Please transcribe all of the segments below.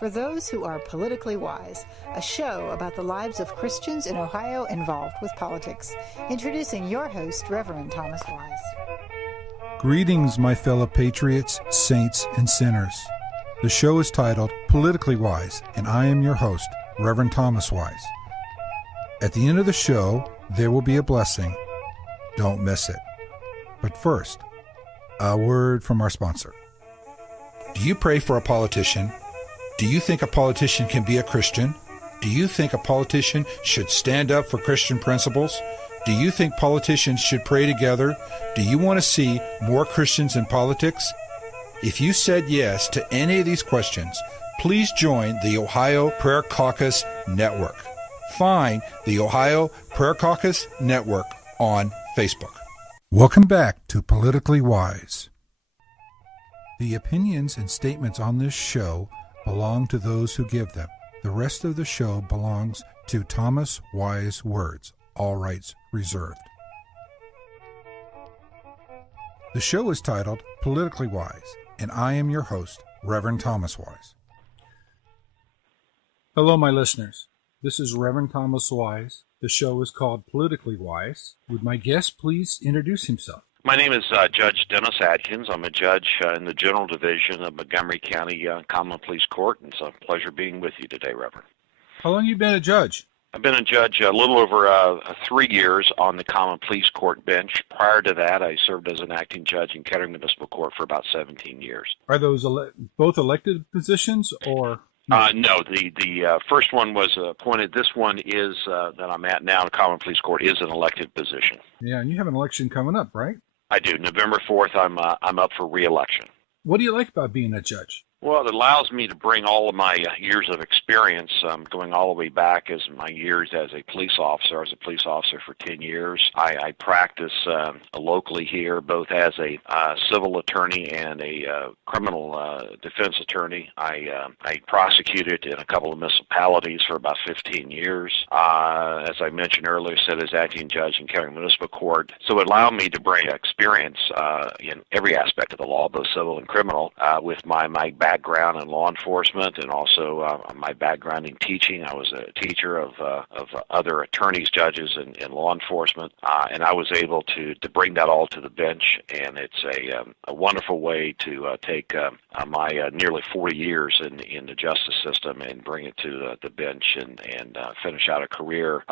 for those who are politically wise, a show about the lives of Christians in Ohio involved with politics. Introducing your host, Reverend Thomas Wise. Greetings, my fellow patriots, saints, and sinners. The show is titled Politically Wise, and I am your host, Reverend Thomas Wise. At the end of the show, there will be a blessing. Don't miss it. But first, a word from our sponsor. Do you pray for a politician? Do you think a politician can be a Christian? Do you think a politician should stand up for Christian principles? Do you think politicians should pray together? Do you want to see more Christians in politics? If you said yes to any of these questions, please join the Ohio Prayer Caucus Network. Find the Ohio Prayer Caucus Network on Facebook. Welcome back to Politically Wise. The opinions and statements on this show belong to those who give them. The rest of the show belongs to Thomas Wise Words, all rights reserved. The show is titled Politically Wise, and I am your host, Reverend Thomas Wise. Hello, my listeners. This is Reverend Thomas Wise. The show is called Politically Wise. Would my guest please introduce himself? My name is Judge Dennis Adkins. I'm a judge in the General Division of Montgomery County Common Pleas Court, and it's a pleasure being with you today, Reverend. How long have you been a judge? I've been a judge a little over 3 years on the Common Pleas Court bench. Prior to that, I served as an acting judge in Kettering Municipal Court for about 17 years. Are those both elected positions, or? No, the first one was appointed. This one is that I'm at now, the Common Pleas Court, is an elected position. Yeah, and you have an election coming up, right? I do. November 4th, I'm up for re-election. What do you like about being a judge? Well, it allows me to bring all of my years of experience, going all the way back as my years as a police officer. I was a police officer for 10 years. I practice locally here, both as a civil attorney and a criminal defense attorney. I prosecuted in a couple of municipalities for about 15 years. As I mentioned earlier, said as acting judge in Kettering Municipal Court. So it allowed me to bring experience in every aspect of the law, both civil and criminal, with my background in law enforcement and also my background in teaching. I was a teacher of other attorneys, judges, in law enforcement, and I was able to bring that all to the bench, and it's a wonderful way to take my nearly 40 years in the justice system and bring it to the bench and finish out a career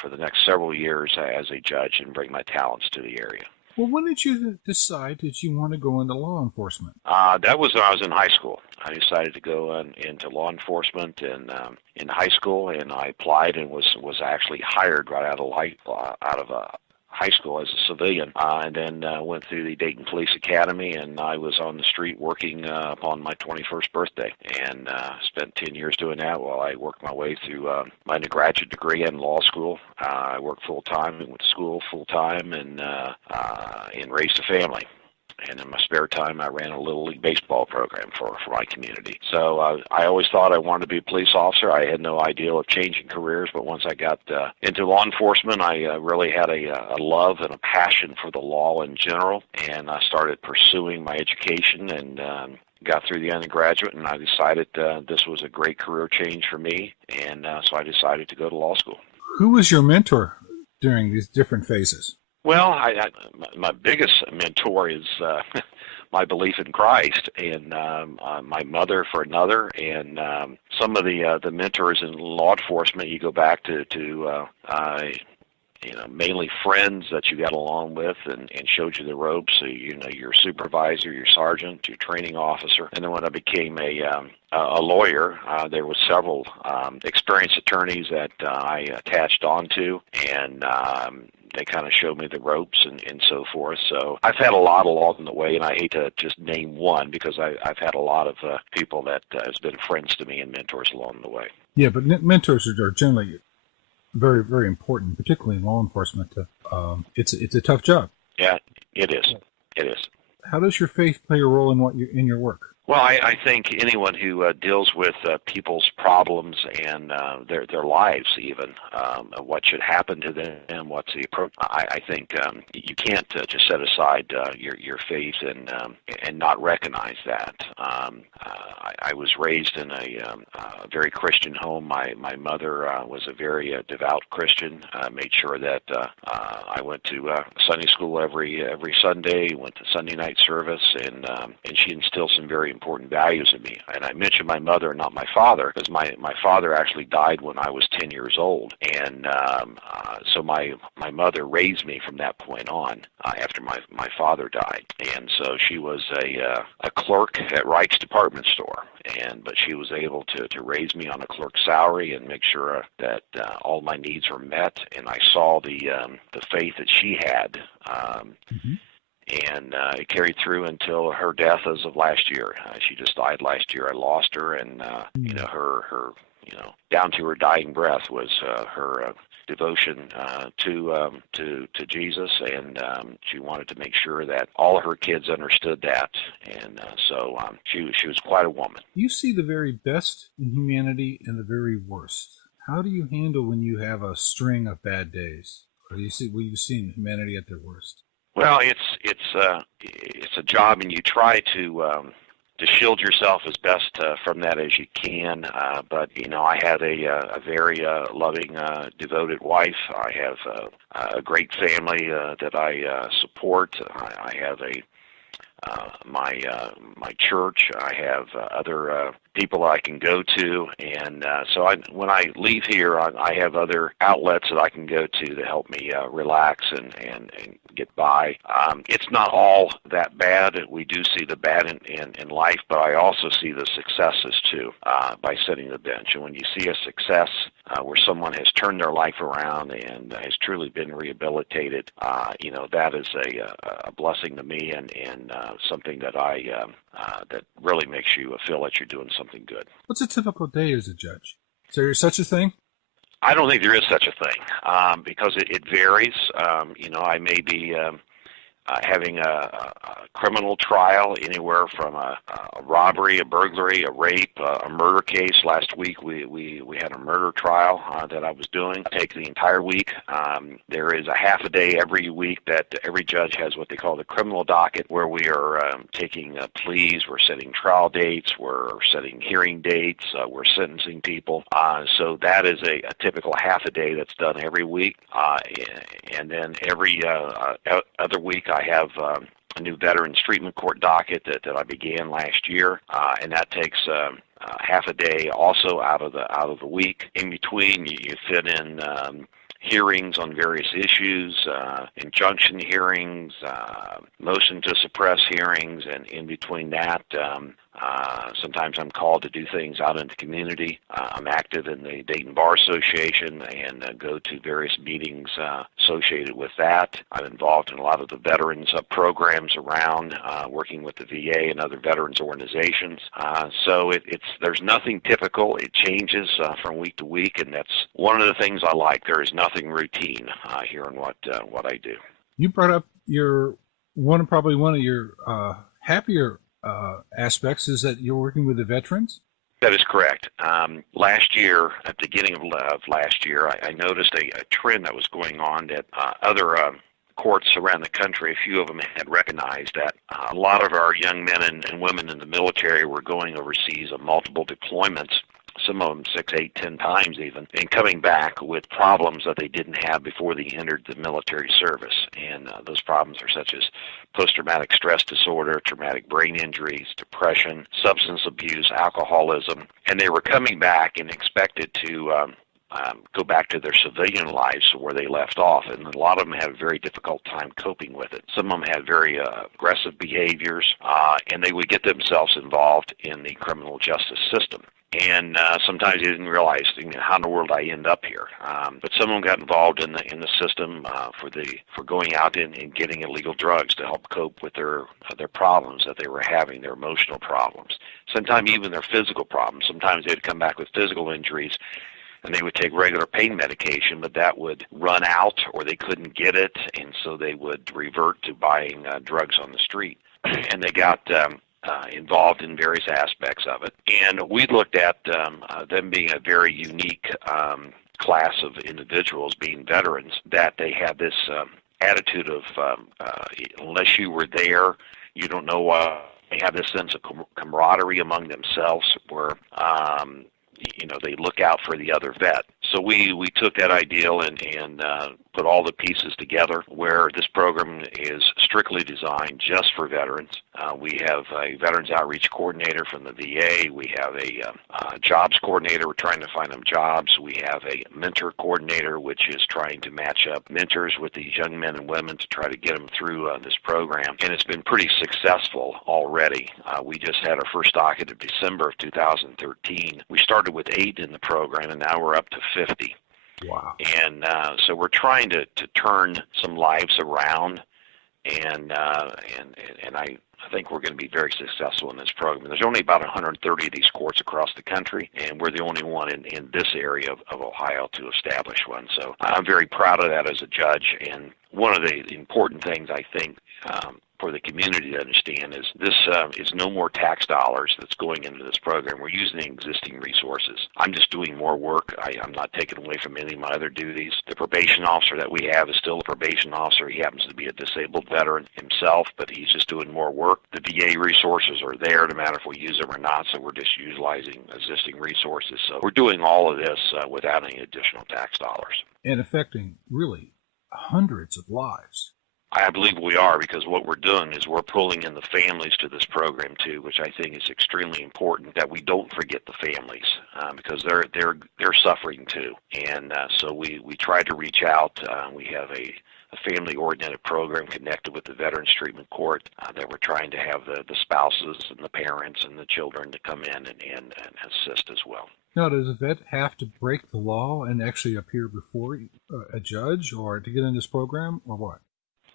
for the next several years as a judge and bring my talents to the area. Well, when did you decide that you want to go into law enforcement? That was when I was in high school. I decided to go into law enforcement in high school, and I applied and was actually hired right out of high school as a civilian, and then went through the Dayton Police Academy, and I was on the street working upon my 21st birthday, and spent 10 years doing that while I worked my way through my undergraduate degree in law school. I worked full-time and went to school full-time and raised a family. And in my spare time, I ran a Little League baseball program for my community. So I always thought I wanted to be a police officer. I had no idea of changing careers, but once I got into law enforcement, I really had a love and a passion for the law in general, and I started pursuing my education and got through the undergraduate, and I decided this was a great career change for me, and so I decided to go to law school. Who was your mentor during these different phases? Well, my biggest mentor is my belief in Christ, and my mother for another, and some of the mentors in law enforcement. You go back to mainly friends that you got along with and showed you the ropes. So, your supervisor, your sergeant, your training officer, and then when I became a lawyer, there were several experienced attorneys that I attached onto, and they kind of showed me the ropes and so forth. So I've had a lot along the way, and I hate to just name one because I've had a lot of people that has been friends to me and mentors along the way. Yeah, but mentors are generally very, very important, particularly in law enforcement. It's a tough job. Yeah, it is. It is. How does your faith play a role in your work? Well, I think anyone who deals with people's problems and their lives, even what should happen to them, what's the approach. I think you can't just set aside your faith and not recognize that. I was raised in a very Christian home. My mother was a very devout Christian. Made sure that I went to Sunday school every Sunday. Went to Sunday night service, and she instilled some very important values in me. And I mentioned my mother, not my father, because my father actually died when I was 10 years old. And so my mother raised me from that point on after my father died. And so she was a clerk at Reich's department store. But she was able to raise me on a clerk's salary and make sure that all my needs were met. And I saw the faith that she had. And it carried through until her death as of last year. She just died last year. I lost her, and her down to her dying breath was her devotion to Jesus, and she wanted to make sure that all her kids understood that, and so she was quite a woman. You see the very best in humanity and the very worst. How do you handle when you have a string of bad days? Or do you see what you see in humanity at their worst? Well, it's a job, and you try to shield yourself as best from that as you can. But I have a very loving, devoted wife. I have a great family that I support. I have my church. I have other people I can go to, and so when I leave here, I have other outlets that I can go to help me relax and get by. It's not all that bad. We do see the bad in life, but I also see the successes too by sitting the bench. And when you see a success where someone has turned their life around and has truly been rehabilitated, that is a blessing to me, and something that that really makes you feel that you're doing something good. What's a typical day as a judge? Is there such a thing? I don't think there is such a thing because it varies. I may be having a criminal trial anywhere from a robbery, a burglary, a rape, a murder case. Last week we had a murder trial that I was doing. Take the entire week. There is a half a day every week that every judge has what they call the criminal docket, where we are taking pleas, we're setting trial dates, we're setting hearing dates, we're sentencing people. So that is a typical half a day that's done every week. And then every other week I have a new Veterans Treatment Court docket that I began last year, and that takes half a day also out of the week. In between, you fit in hearings on various issues, injunction hearings, motion to suppress hearings, and in between that, sometimes I'm called to do things out in the community. I'm active in the Dayton Bar Association and go to various meetings associated with that. I'm involved in a lot of the veterans programs around, working with the VA and other veterans organizations. So there's nothing typical. It changes from week to week, and that's one of the things I like. There is nothing routine here in what I do. You brought up one of your happier aspects is that you're working with the veterans? That is correct. Last year, at the beginning of last year, I noticed a trend that was going on that other courts around the country, a few of them had recognized that a lot of our young men and women in the military were going overseas on multiple deployments, some of them 6, 8, 10 times even, and coming back with problems that they didn't have before they entered the military service. And those problems are such as post-traumatic stress disorder, traumatic brain injuries, depression, substance abuse, alcoholism. And they were coming back and expected to go back to their civilian lives where they left off, and a lot of them have a very difficult time coping with it. Some of them had very aggressive behaviors, and they would get themselves involved in the criminal justice system. And sometimes they didn't realize, how in the world I end up here. But some of them got involved in the system for going out and getting illegal drugs to help cope with their problems that they were having, their emotional problems. Sometimes even their physical problems. Sometimes they'd come back with physical injuries, and they would take regular pain medication, but that would run out or they couldn't get it, and so they would revert to buying drugs on the street. And they got involved in various aspects of it. And we looked at them being a very unique class of individuals, being veterans, that they have this attitude of unless you were there, you don't know why. They have this sense of camaraderie among themselves where they look out for the other vet. So we took that ideal and put all the pieces together where this program is strictly designed just for veterans. We have a Veterans Outreach Coordinator from the VA. We have a jobs coordinator. We're trying to find them jobs. We have a mentor coordinator, which is trying to match up mentors with these young men and women to try to get them through this program. And it's been pretty successful already. We just had our first docket of December of 2013. We started with 8 in the program, and now we're up to 50. Wow. And so we're trying to turn some lives around, and I think we're going to be very successful in this program. There's only about 130 of these courts across the country, and we're the only one in this area of Ohio to establish one. So I'm very proud of that as a judge. And one of the important things I think for the community to understand is this is no more tax dollars that's going into this program. We're using existing resources. I'm just doing more work. I'm not taking away from any of my other duties. The probation officer that we have is still a probation officer. He happens to be a disabled veteran himself, but he's just doing more work. The VA resources are there, no matter if we use them or not, so we're just utilizing existing resources. So we're doing all of this without any additional tax dollars. And affecting, really, hundreds of lives. I believe we are, because what we're doing is we're pulling in the families to this program too, which I think is extremely important, that we don't forget the families because they're suffering too. And so we try to reach out. We have a family-oriented program connected with the Veterans Treatment Court that we're trying to have the spouses and the parents and the children to come in and assist as well. Now, does a vet have to break the law and actually appear before a judge or to get in this program, or what?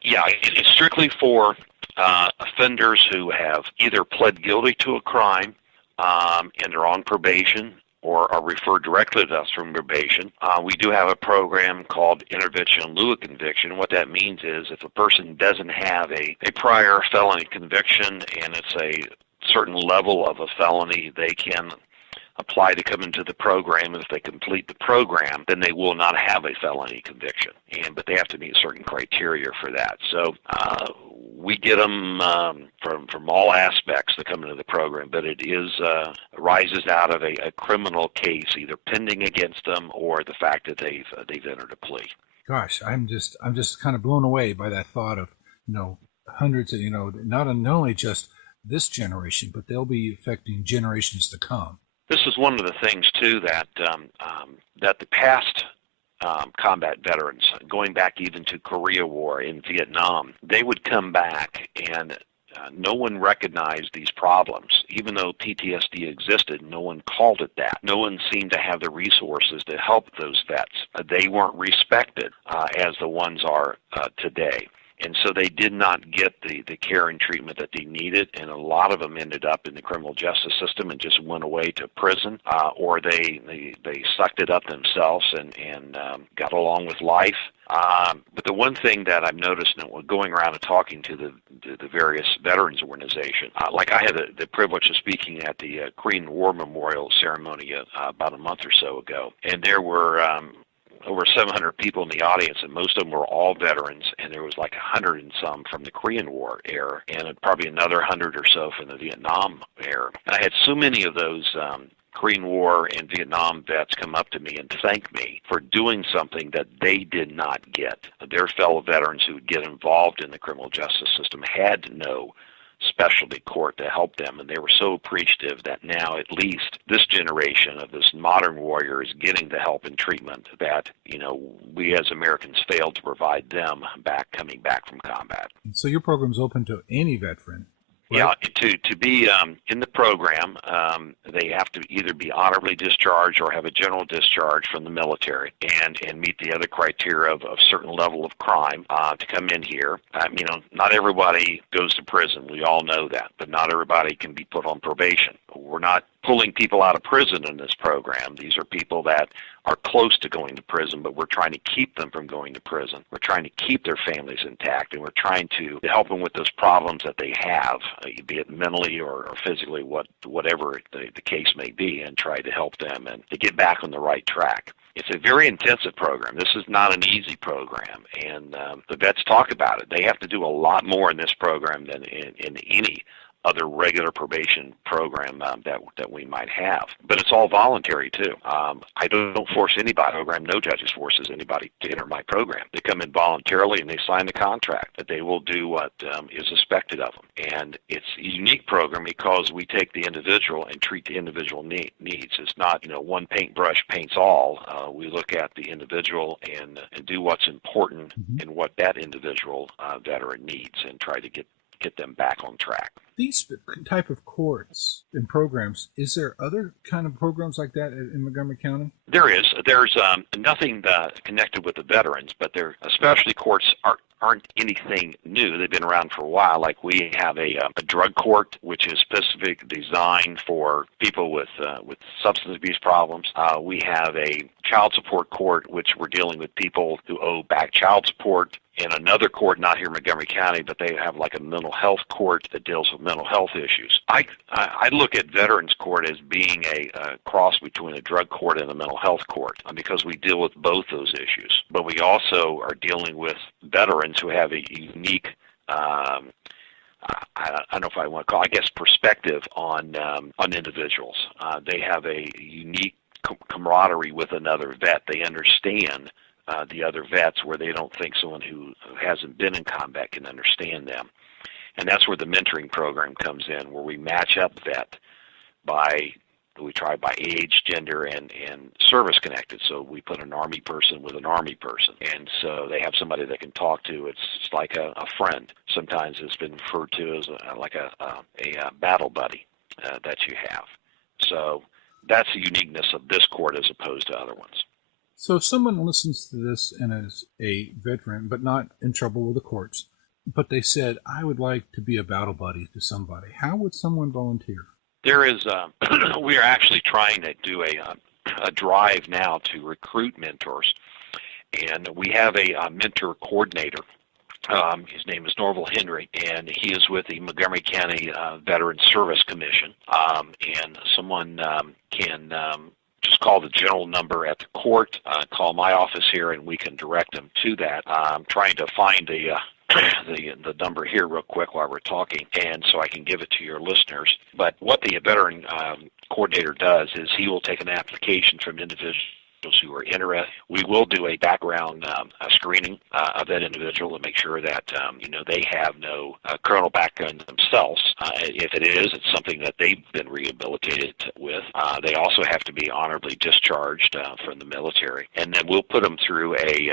Yeah, it's strictly for offenders who have either pled guilty to a crime and are on probation or are referred directly to us from probation. We do have a program called intervention in lieu of conviction. What that means is if a person doesn't have a prior felony conviction and it's a certain level of a felony, they can apply to come into the program, and if they complete the program, then they will not have a felony conviction. But they have to meet certain criteria for that. So we get them from all aspects that come into the program, but it arises out of a criminal case, either pending against them or the fact that they've entered a plea. Gosh, I'm just kind of blown away by that thought of hundreds of not only just this generation, but they'll be affecting generations to come. This is one of the things, too, that the past combat veterans, going back even to Korea War in Vietnam, they would come back and no one recognized these problems. Even though PTSD existed, no one called it that. No one seemed to have the resources to help those vets. They weren't respected as the ones are today. And so they did not get the care and treatment that they needed, and a lot of them ended up in the criminal justice system and just went away to prison, or they sucked it up themselves and got along with life. But the one thing that I've noticed going around and talking to the various veterans organizations, like I had the privilege of speaking at the Korean War Memorial ceremony about a month or so ago, and there were over 700 people in the audience, and most of them were all veterans, and there was like 100 and some from the Korean War era, and probably another 100 or so from the Vietnam era. And I had so many of those Korean War and Vietnam vets come up to me and thank me for doing something that they did not get. Their fellow veterans who would get involved in the criminal justice system had to know specialty court to help them, and they were so appreciative that now at least this generation of this modern warrior is getting the help and treatment that we as Americans failed to provide them coming back from combat. So your program's open to any veteran? Right? Yeah, to be in the program, they have to either be honorably discharged or have a general discharge from the military and meet the other criteria of a certain level of crime to come in here. Not everybody goes to prison. We all know that, but not everybody can be put on probation. We're not pulling people out of prison in this program. These are people that are close to going to prison, but we're trying to keep them from going to prison. We're trying to keep their families intact, and we're trying to help them with those problems that they have, be it mentally or physically, whatever the case may be, and try to help them and to get back on the right track. It's a very intensive program. This is not an easy program, and the vets talk about it. They have to do a lot more in this program than in any other regular probation program that we might have. But it's all voluntary, too. I don't force anybody program. No judges forces anybody to enter my program. They come in voluntarily, and they sign the contract that they will do what is expected of them. And it's a unique program because we take the individual and treat the individual needs. It's not, one paintbrush paints all. We look at the individual and do what's important in what that individual veteran needs and try to get them back on track. These type of courts and programs, is there other kind of programs like that in Montgomery County? There is. There's nothing connected with the veterans, but specialty courts aren't anything new. They've been around for a while. Like we have a drug court, which is specific designed for people with substance abuse problems. We have a child support court, which we're dealing with people who owe back child support. In another court, not here in Montgomery County, but they have like a mental health court that deals with mental health issues. I look at Veterans Court as being a cross between a drug court and a mental health court because we deal with both those issues. But we also are dealing with veterans who have a unique, I don't know if I want to call, perspective on individuals. They have a unique camaraderie with another vet. They understand the other vets where they don't think someone who hasn't been in combat can understand them. And that's where the mentoring program comes in, where we match up vet we try by age, gender, and service connected. So we put an Army person with an Army person. And so they have somebody they can talk to. It's like a friend. Sometimes it's been referred to as a battle buddy that you have. So that's the uniqueness of this court as opposed to other ones. So if someone listens to this and is a veteran, but not in trouble with the courts, but they said, I would like to be a battle buddy to somebody, how would someone volunteer? There is, we are actually trying to do a drive now to recruit mentors, and we have a mentor coordinator. His name is Norval Henry, and he is with the Montgomery County Veteran Service Commission, and someone can just call the general number at the court, call my office here, and we can direct them to that. I'm trying to find the number here real quick while we're talking, and so I can give it to your listeners. But what the veteran coordinator does is he will take an application from individuals who are interested. We will do a background screening of that individual to make sure that they have no criminal background themselves. If it is, it's something that they've been rehabilitated with. They also have to be honorably discharged from the military, and then we'll put them through a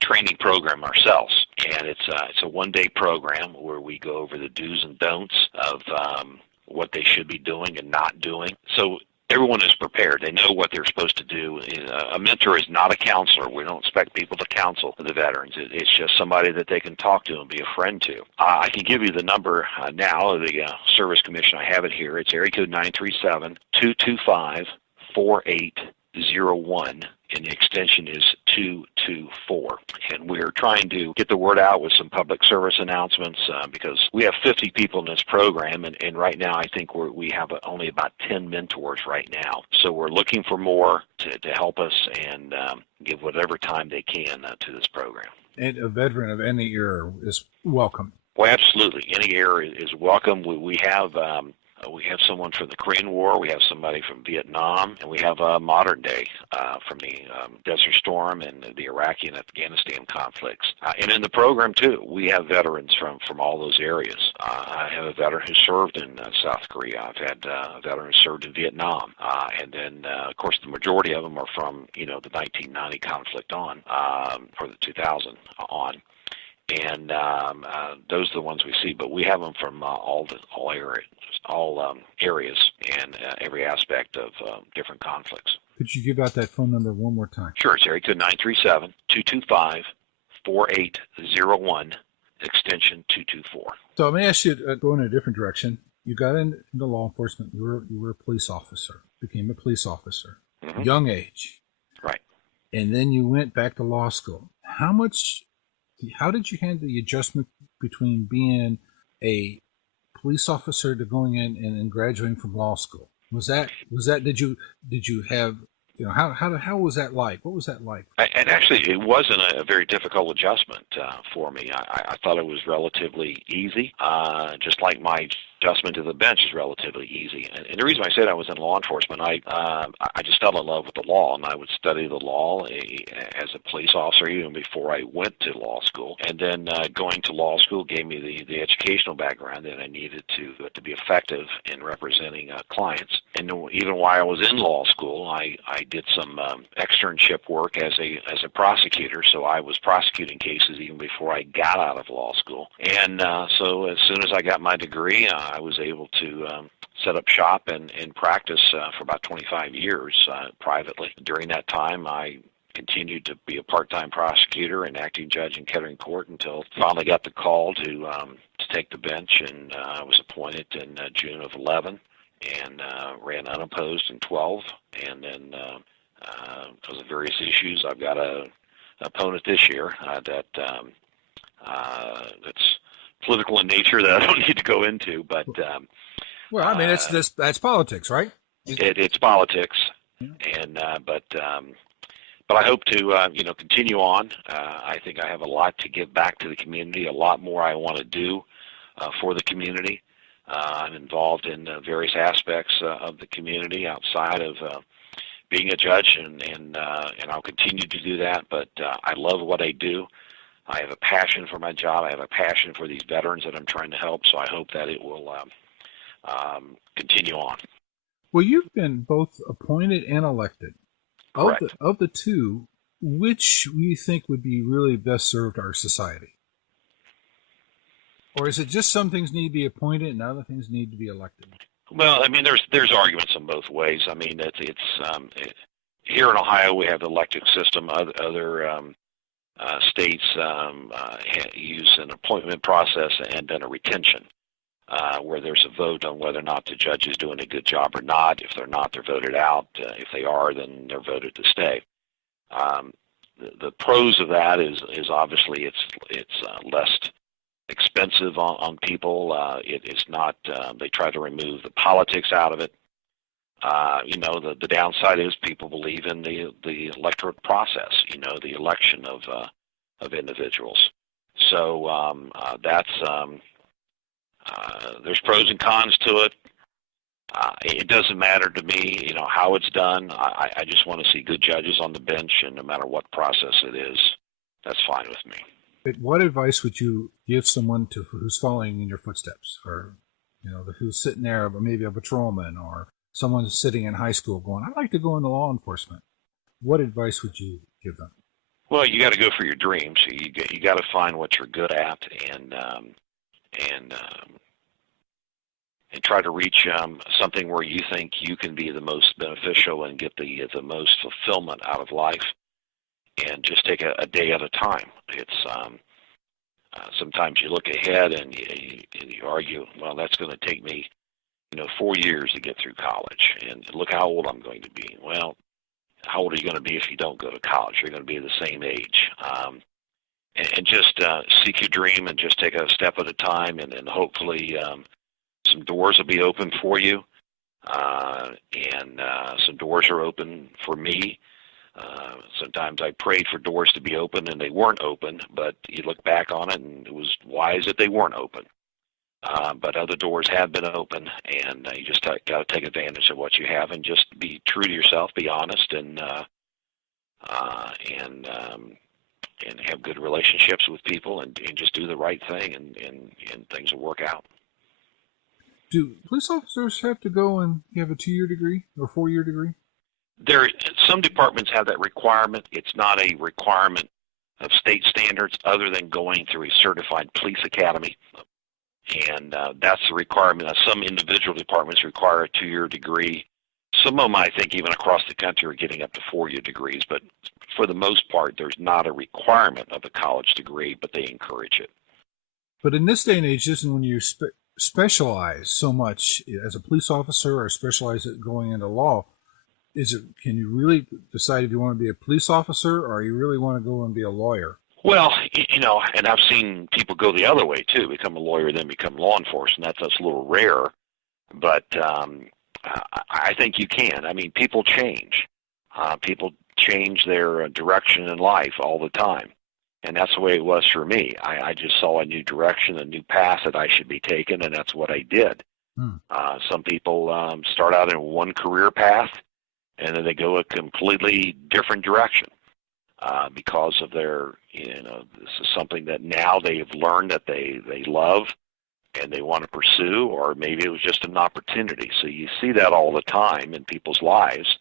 training program ourselves. And it's a one-day program where we go over the do's and don'ts of what they should be doing and not doing. So everyone is prepared. They know what they're supposed to do. A mentor is not a counselor. We don't expect people to counsel the veterans. It's just somebody that they can talk to and be a friend to. I can give you the number now of the Service Commission. I have it here. It's area code 937-225-4801. And the extension is 224. And we're trying to get the word out with some public service announcements because we have 50 people in this program, and right now I think we have only about 10 mentors right now. So we're looking for more to help us and give whatever time they can to this program. And a veteran of any era is welcome. Well, absolutely. Any era is welcome. We have someone from the Korean War, we have somebody from Vietnam, and we have modern day from the Desert Storm and the Iraqi and Afghanistan conflicts. And in the program, too, we have veterans from all those areas. I have a veteran who served in South Korea. I've had a veteran who served in Vietnam. And then, of course, the majority of them are from, the 1990 conflict on, or the 2000 on. And those are the ones we see, but we have them from all areas and every aspect of different conflicts. Could you give out that phone number one more time? Sure, it's area code 937-225-4801, extension 224. So let me ask you to go in a different direction. you got into law enforcement. You were a police officer, became a police officer, Mm-hmm. young age. Right. And then you went back to law school. How did you handle the adjustment between being a police officer to going in and graduating from law school? Was that did you have, how was that like? What was that like? And actually, it wasn't a very difficult adjustment for me. I thought it was relatively easy, just like my adjustment to the bench is relatively easy. And the reason I said I was in law enforcement, I just fell in love with the law, and I would study the law as a police officer even before I went to law school. And then going to law school gave me the educational background that I needed to be effective in representing clients. And even while I was in law school, I did some externship work as a prosecutor, so I was prosecuting cases even before I got out of law school. And so as soon as I got my degree, I was able to set up shop and practice for about 25 years privately. During that time, I continued to be a part-time prosecutor and acting judge in Kettering Court until finally got the call to take the bench, and I was appointed in June of 11 and ran unopposed in 12, and then because of various issues, I've got an opponent this year that's political in nature that I don't need to go into, but well, I mean, that's politics, right? It's politics, and but I hope to continue on. I think I have a lot to give back to the community, a lot more I want to do for the community. I'm involved in various aspects of the community outside of being a judge, and I'll continue to do that. But I love what I do. I have a passion for my job. I have a passion for these veterans that I'm trying to help. So I hope that it will continue on. Well, you've been both appointed and elected. Correct. Of the two, which do you think would be really best served our society? Or is it just some things need to be appointed and other things need to be elected? Well, I mean, there's arguments in both ways. I mean, here in Ohio we have the elected system. Other states use an appointment process and then a retention, where there's a vote on whether or not the judge is doing a good job or not. If they're not, they're voted out. If they are, then they're voted to stay. The pros of that is obviously it's less expensive on people. It is not. They try to remove the politics out of it. The downside is people believe in the electorate process. The election of individuals. So that's there's pros and cons to it. It doesn't matter to me, how it's done. I just want to see good judges on the bench, and no matter what process it is, that's fine with me. But what advice would you give someone who's following in your footsteps, or who's sitting there, maybe a patrolman, or someone sitting in high school going, "I'd like to go into law enforcement"? What advice would you give them? Well, you got to go for your dreams. You got to find what you're good at, and try to reach something where you think you can be the most beneficial and get the most fulfillment out of life. And just take a day at a time. It's sometimes you look ahead and you argue, well, that's going to take me, 4 years to get through college, and look how old I'm going to be. Well, how old are you going to be if you don't go to college? You're going to be the same age. And just seek your dream and just take a step at a time, and hopefully some doors will be open for you. And some doors are open for me. Sometimes I prayed for doors to be open and they weren't open, but you look back on it and it was wise that they weren't open. But other doors have been open, and you just got to take advantage of what you have and just be true to yourself, be honest, and have good relationships with people, and just do the right thing, and things will work out. Do police officers have to go and have a 2-year degree or 4-year degree? Some departments have that requirement. It's not a requirement of state standards other than going through a certified police academy. And that's the requirement. Some individual departments require a 2-year degree. Some of them, I think, even across the country, are getting up to 4-year degrees. But for the most part, there's not a requirement of a college degree, but they encourage it. But in this day and age, isn't when you specialize so much as a police officer or specialize at going into law, can you really decide if you want to be a police officer or you really want to go and be a lawyer? Well, and I've seen people go the other way too, become a lawyer, then become law enforcement. That's a little rare, but I think you can. I mean, people change. People change their direction in life all the time, and that's the way it was for me. I just saw a new direction, a new path that I should be taking, and that's what I did. Some people start out in one career path, and then they go a completely different direction. Because of their, this is something that now they've learned that they love and they want to pursue, or maybe it was just an opportunity. So you see that all the time in people's lives.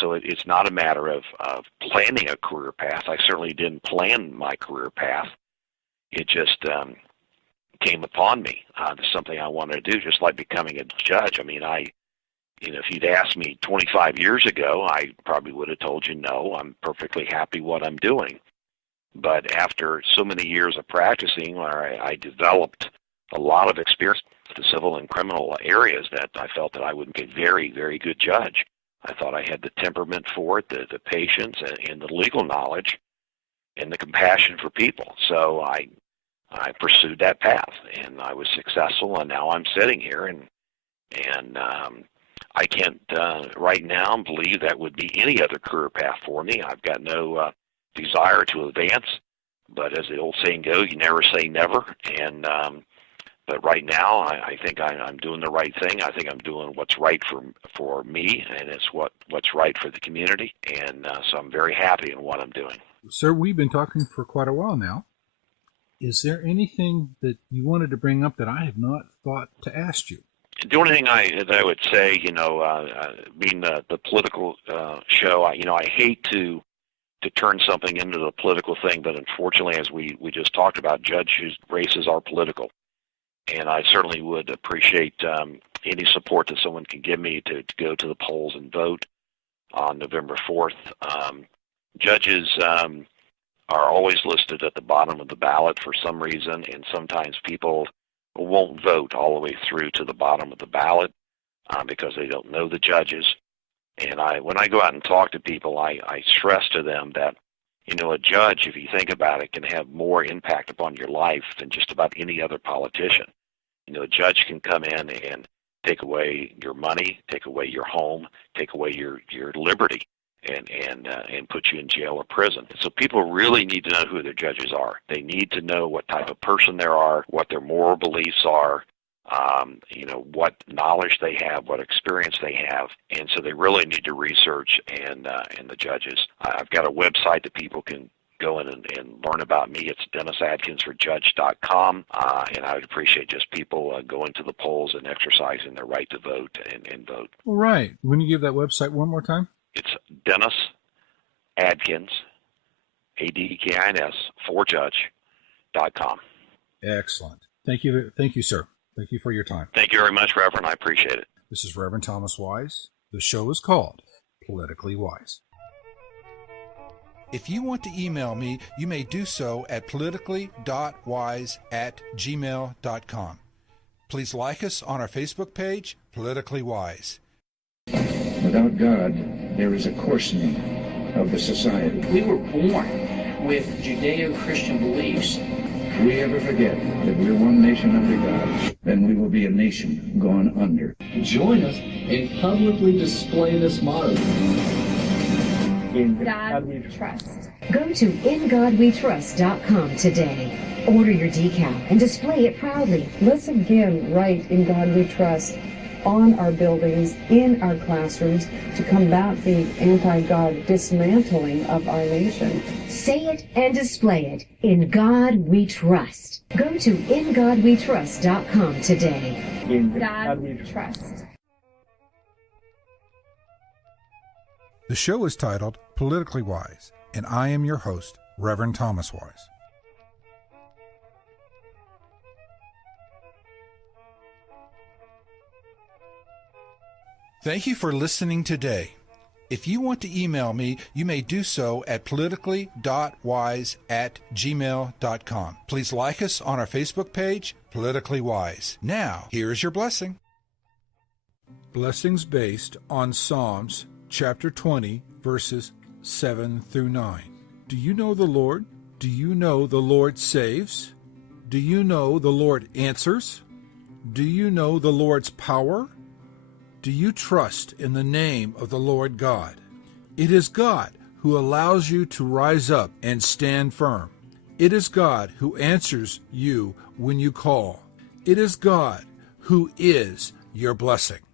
So it's not a matter of planning a career path. I certainly didn't plan my career path. It just came upon me. It's something I wanted to do, just like becoming a judge. I mean, if you'd asked me 25 years ago, I probably would have told you, no, I'm perfectly happy what I'm doing. But after so many years of practicing, where I developed a lot of experience in the civil and criminal areas, that I felt that I would be a very, very good judge. I thought I had the temperament for it, the patience, and the legal knowledge, and the compassion for people. So I pursued that path, and I was successful, and now I'm sitting here, and I can't right now believe that would be any other career path for me. I've got no desire to advance, but as the old saying goes, you never say never. And but right now, I think I'm doing the right thing. I think I'm doing what's right for me, and it's what's right for the community. And so I'm very happy in what I'm doing. Sir, we've been talking for quite a while now. Is there anything that you wanted to bring up that I have not thought to ask you? The only thing that I would say, being the political show, I hate to turn something into the political thing, but unfortunately, as we just talked about, judges' races are political. And I certainly would appreciate any support that someone can give me to go to the polls and vote on November 4th. Judges are always listed at the bottom of the ballot for some reason, and sometimes people won't vote all the way through to the bottom of the ballot because they don't know the judges. And when I go out and talk to people, I stress to them that, a judge, if you think about it, can have more impact upon your life than just about any other politician. A judge can come in and take away your money, take away your home, take away your liberty, and put you in jail or prison. So people really need to know who their judges are. They need to know what type of person they are, what their moral beliefs are, what knowledge they have, what experience they have. And so they really need to research and the judges. I've got a website that people can go in and learn about me. It's DennisAdkinsForJudge.com, and I would appreciate just people going to the polls and exercising their right to vote and vote. All right. When you give that website one more time? It's Dennis Adkins, ADKINS, forjudge.com. Excellent. Thank you, sir. Thank you for your time. Thank you very much, Reverend. I appreciate it. This is Reverend Thomas Wise. The show is called Politically Wise. If you want to email me, you may do so at politically.wise@gmail.com. Please like us on our Facebook page, Politically Wise. Without God, there is a coarsening of the society. We were born with Judeo-Christian beliefs. If we ever forget that we're one nation under God, then we will be a nation gone under. Join us and publicly display this motto. In God we trust. Go to InGodWeTrust.com today. Order your decal and display it proudly. Let's again write In God We Trust on our buildings, in our classrooms, to combat the anti-God dismantling of our nation. Say it and display it. In God We Trust. Go to InGodWeTrust.com today. In God we trust. The show is titled Politically Wise, and I am your host, Reverend Thomas Wise. Thank you for listening today. If you want to email me, you may do so at politically.wise@gmail.com. Please like us on our Facebook page, politically wise. Now, here's your blessing. Blessings based on Psalms chapter 20, verses 7 through 9. Do you know the Lord? Do you know the Lord saves? Do you know the Lord answers? Do you know the Lord's power? Do you trust in the name of the Lord God? It is God who allows you to rise up and stand firm. It is God who answers you when you call. It is God who is your blessing.